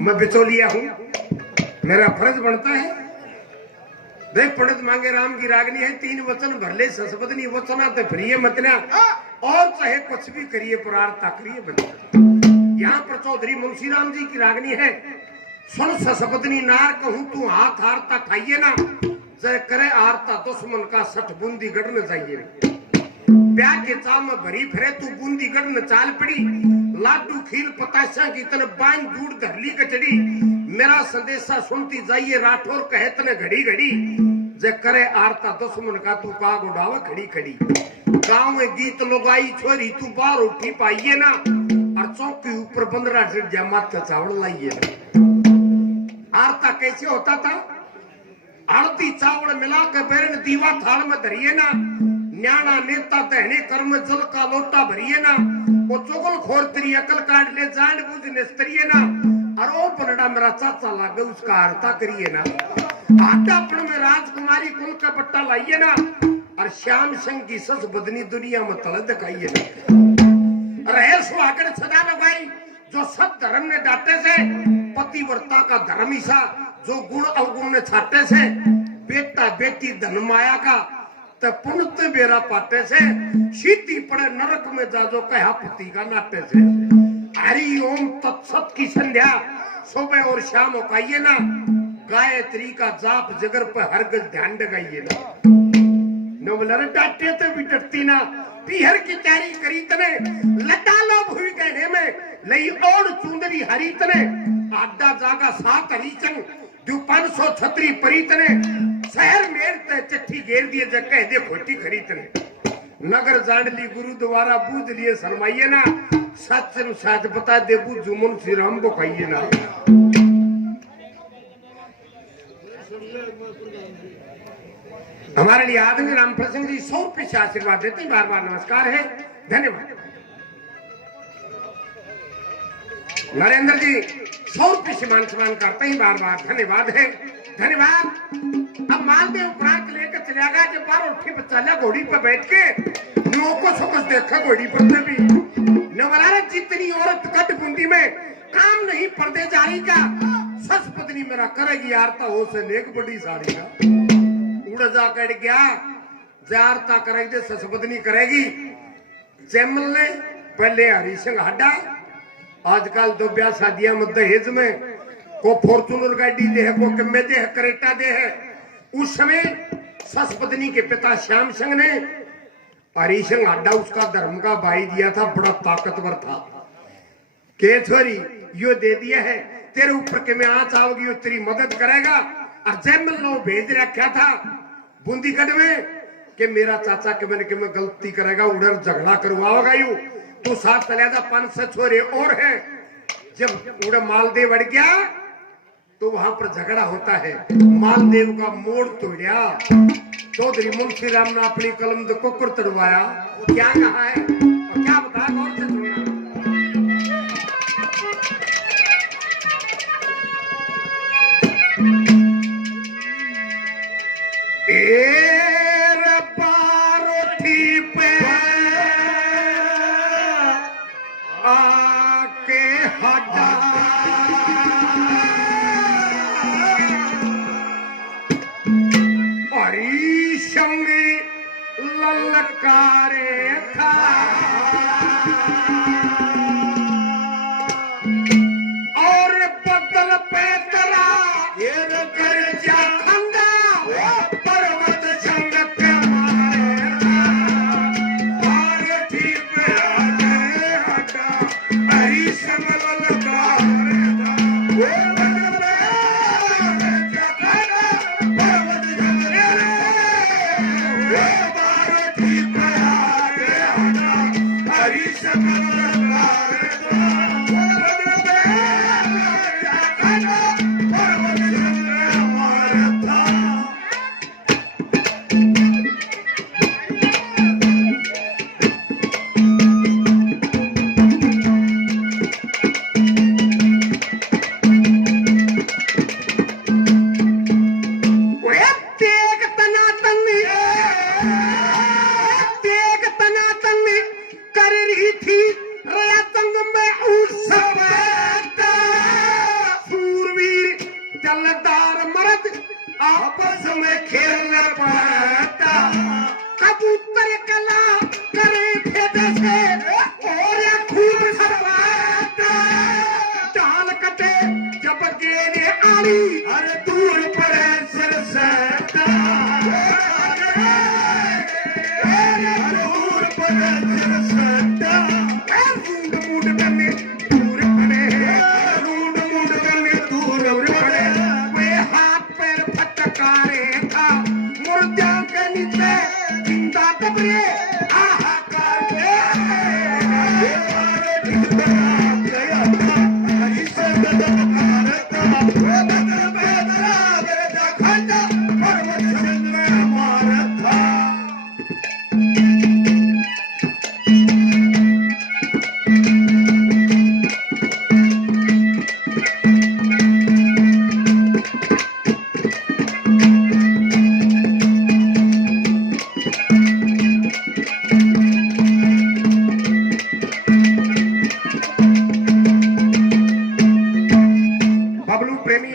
मैं बिचौलिया हूं, मेरा फर्ज बनता है। देख पंडित मांगे राम की रागनी है, 3 वचन भर ले ससपत्नी वचना तो प्रिय मतना, और चाहे कुछ भी करिए प्रार्थना करिए बच्चा। यहाँ पर चौधरी मुंशीराम जी की रागनी है, सुन ससपत्नी नार कहूं तू हाथ हारता खाइए ना, जय करे आरता दुश्मन का 60 बूंदी गढ़ चाहिए। ब्याह के चाव में भरी फिरे तू बूंदी गढ़ चाल पड़ी, लाडू खीर पताशा की तन बांध दूर धरली कचड़ी, मेरा संदेशा सुनती जाइए राठौर कहे तने घड़ी घड़ी, जे करे आरता दुश्मन का तू का गुडावा खड़ी खड़ी। गांव में गीत लगाई छोरी तू बाहर उठी पाइए ना, और चौकी ऊपर बंदरा ड्रिजा माथा चावल लाइए ना। आरता कैसे होता था? आरती चावल मिला के बेरन दीवा थाल में धरिए ना, न्याणा नेता दहने कर्म जल का लोटा भरिए ना, वो चुगल खोर तेरी अकल काट ले जान बुझ निस्तरिए ना, और ओ पलड़ा मेरा चाचा लागे उसका आरता करिए ना। आटापन में राजकुमारी कुल का पट्टा लाइए ना, और श्याम सिंह की सस बदनी दुनिया में तल दिखाइए ना। रहे सुहागण सदा लगाई जो सत धर्म ने डांटे से, पतिव्रता का धर्म ईसा जो गुण अवगुण ने छाटे से, बेटा बेटी धन माया का तो पुण्य बेरा पाटे से, सीधी पड़े नरक में जा जो कहा पति का नाटे से। हरि ओम तत्सत की संध्या सुबह और शाम उकाइए ना, गायत्री का जाप जगर पर हरगज ध्यान लगाइए ना। नवलर डांटे तो भी डरती ना, पीहर की तैयारी करी तने, लटा लो भूमि कहने में लई और चुंदरी हरी तने, आडा जागा 7 हरीचंग जो 500 छतरी परी तने, शहर में चिट्ठी घेर दिए जग कह दे खोटी खरीदने। नगर जांडली गुरुद्वारा बूझ लिए शरमाइए ना, सच साथ बता दे जुमन श्रीराम को खाइए ना। हमारे लिए आदमी राम प्रसन्न जी 100 रुपये से आशीर्वाद देते हैं, बार बार नमस्कार है, धन्यवाद। नरेंद्र जी 100 रुपये से मान सम्मान करते हैं, बार बार धन्यवाद है, धन्यवाद। अब मालदेव प्रांत लेकर चला गया, जब बार उठी बच्चा घोड़ी पर बैठ के लोगों को कुछ देखा घोड़ी पर भी नवरारत जितनी औरत कट बूंदी में काम नहीं पर्दे जारी का, सस पत्नी मेरा करेगी आरता हो से नेक बड़ी साड़ी का, उड़ जा कट गया जारता करेगी सस पत्नी करेगी। जैमल ने पहले हरी सिंह हड्डा, आजकल तो ब्याह शादियां में दहेज में को फॉर्चूनर गाड़ी दे है, को कम्मे दे है, करेटा दे है। उस समय सस पत्नी के पिता श्याम सिंह ने हरी सिंह हड्डा उसका धर्म का भाई दिया था, बड़ा ताकतवर था। के छोरी यो दे दिया है तेरे ऊपर के मैं आँच आओगी वो तेरी मदद करेगा। और जैमल ने भेज रखा था बूंदीगढ़ में कि मेरा चाचा के मैंने कि मैं गलती करेगा उधर झगड़ा करवाओगा यू तो साथ चला था 500 छोरे और है। जब उड़ा मालदेव अड़ गया तो वहां पर झगड़ा होता है, मालदेव का मोड़ तोड़ा, चौधरी मुंशीराम ने अपनी कलम तो कुकर तड़वाया। क्या कहा है और क्या बता गौर से सुनना। पारोठी पे आके हटा हरी संग ललकारे था और बदल पे तरा ये कर जा खंदा पर्वत संग के मारे पारोठी पे आके हटा हरी संग ललकारे था खेलना पड़ता कबूतर कला करे भेद से और खूब सरवाता चाल कटे जब गेने आली अरे दूर पड़े सरसता दूर पड़े सरसता रूड मूड करने दूर पड़े रूड मूड करने दूर पड़े वे हाथ पैर फटकारे था मुर्जा के नीचे जिंदा दबरे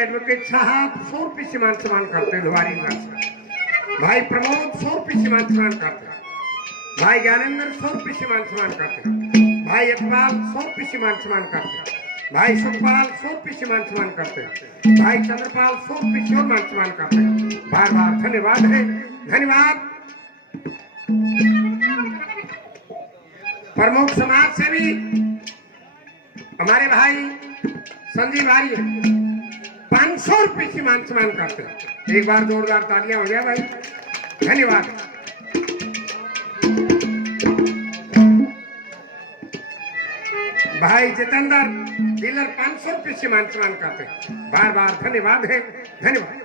एडवोकेट साहब 100 रुपये सम्मान करते हैं लोहारी भाई प्रमोद 100 रुपये सम्मान करते हैं भाई ज्ञानेंद्र 100 रुपये सम्मान करते हैं भाई इकबाल 100 रुपये सम्मान करते हैं भाई सुखपाल 100 रुपये सम्मान करते हैं भाई चंद्रपाल 100 रुपये सम्मान करते हैं बार बार धन्यवाद है धन्यवाद। प्रमुख समाज सेवी हमारे भाई संजीव आर्य 500 रुपये सम्मान करते हैं एक बार जोरदार तालियां हो जाए भाई धन्यवाद। भाई जितेंद्र डीलर 500 रुपये सम्मान करते हैं बार बार धन्यवाद है धन्यवाद।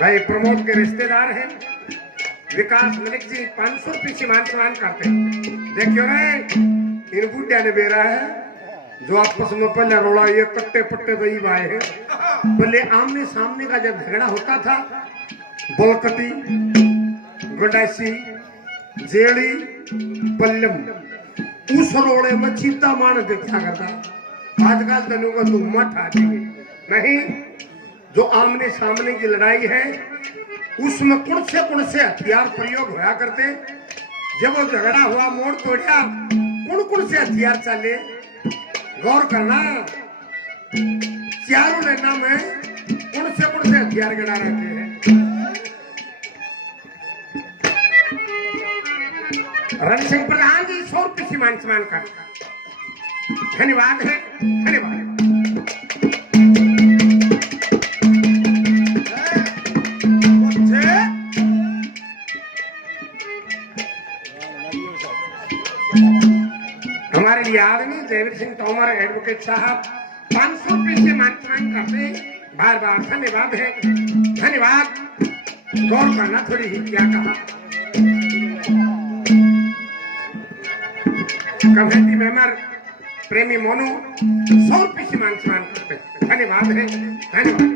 भाई प्रमोद के रिश्तेदार हैं विकास मलिक जी 500 रुपये सम्मान करते हैं। देखियो रे इन बुढ़िया ने बेरा है जो आपस में पहले रोड़ा ये कट्टे पट्टे दही भाई है पहले आमने सामने का जब झगड़ा होता था बोलकटी गंडासी जेड़ी पल्लम उस रोड़े में चीता मान देखा करता आजकल तनु का तुम मत आती नहीं जो आमने सामने की लड़ाई है उसमें कौन से हथियार प्रयोग होया करते जब वो झगड़ा हुआ मोड़ तोड़ा कौन से हथियार चले गौर करना चारों लेना में कौन से हथियार गिरा रहते हैं। रण सिंह प्रधान जी 100 रुपये सम्मान कर धन्यवाद है धन्यवाद। हमारे लिए आदमी जयवीर सिंह तोमर एडवोकेट साहब 500 रुपये सम्मान करते बार बार धन्यवाद है धन्यवाद। गौर करना थोड़ी ही क्या कहा कमेटी मेंबर प्रेमी मोनू 100 रुपये सम्मान करते धन्यवाद है धन्यवाद।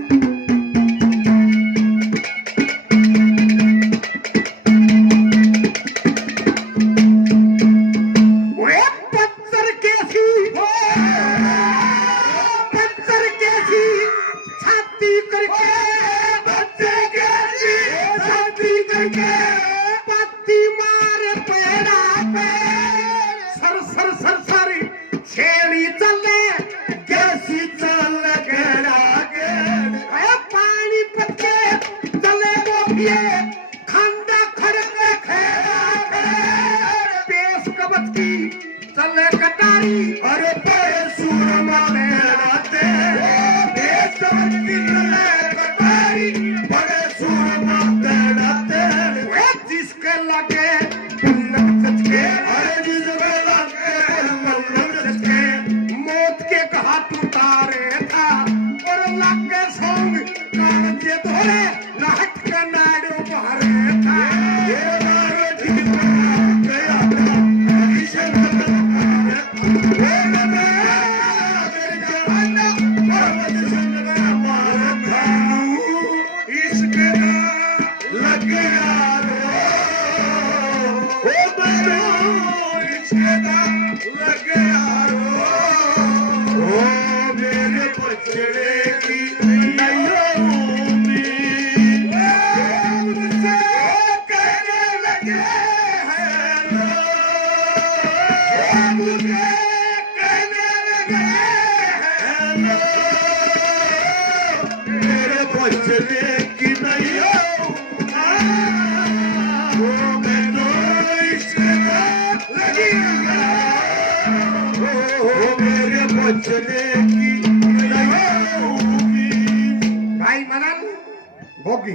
हो मेरे बचने की भाई मदन भोगी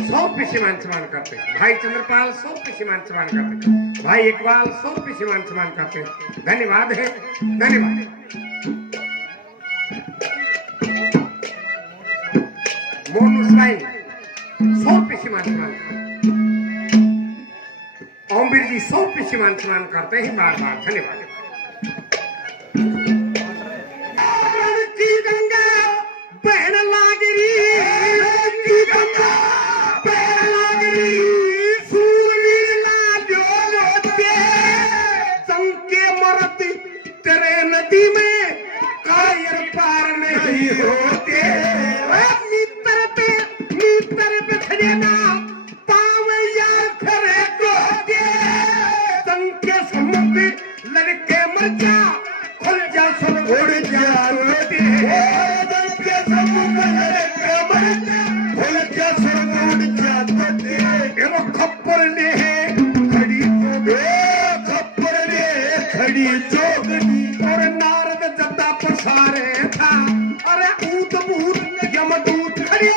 100 रुपये सीमान समान करते, भाई चंद्रपाल 100 रुपये सीमान समान करते, भाई इकबाल 100 रुपये सीमान समान करते। धन्यवाद है, धन्यवाद। मोनू साई 100 रुपये सीमान समान करते, ओमवीर जी 100 रुपये सीमान समान करते हैं, बार बार धन्यवाद। की गंगा बहन लागरी, की गंगा बहन लागरी, सूरवीर लाजो लोटे, संके मरती तेरे नदी में कायर पार नहीं होते। मीतर पे खड़ेगा पावैया खरे को दे, संके समुद्र लड़के मर जा, खुल जा सुन उड़ जा रोते, संके समुद्र लड़के मर जा, खुल जा सुन उड़ जा रोते। एवं खप्पर ने खड़ी खप्पर ने खड़ी जोगनी, और नारद जता पसारे था, अरे ऊत भूत यमदूत खड़ी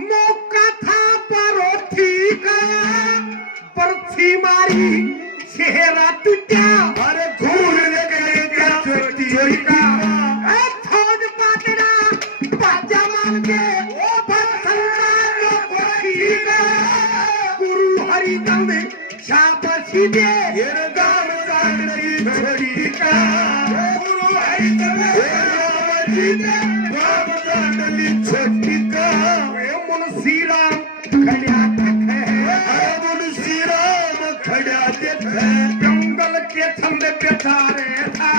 मौका था परोठी का, बरछी मारी सेहरा टूटा, अरे घूर निकले क्या चोटी का, थोड़ पातरा बाजा मान के ओ गुरु हरिचंद शाबाशी दे, ये गाँव सागरी छोड़ी का, गुरु हरिचंद शाबाशी दे, गाँव सागरी छोटी का। मुंशी राम खड़ा तक है, मुंशी राम खड़ा तक है, जंगल के ठंडे बेचारे था,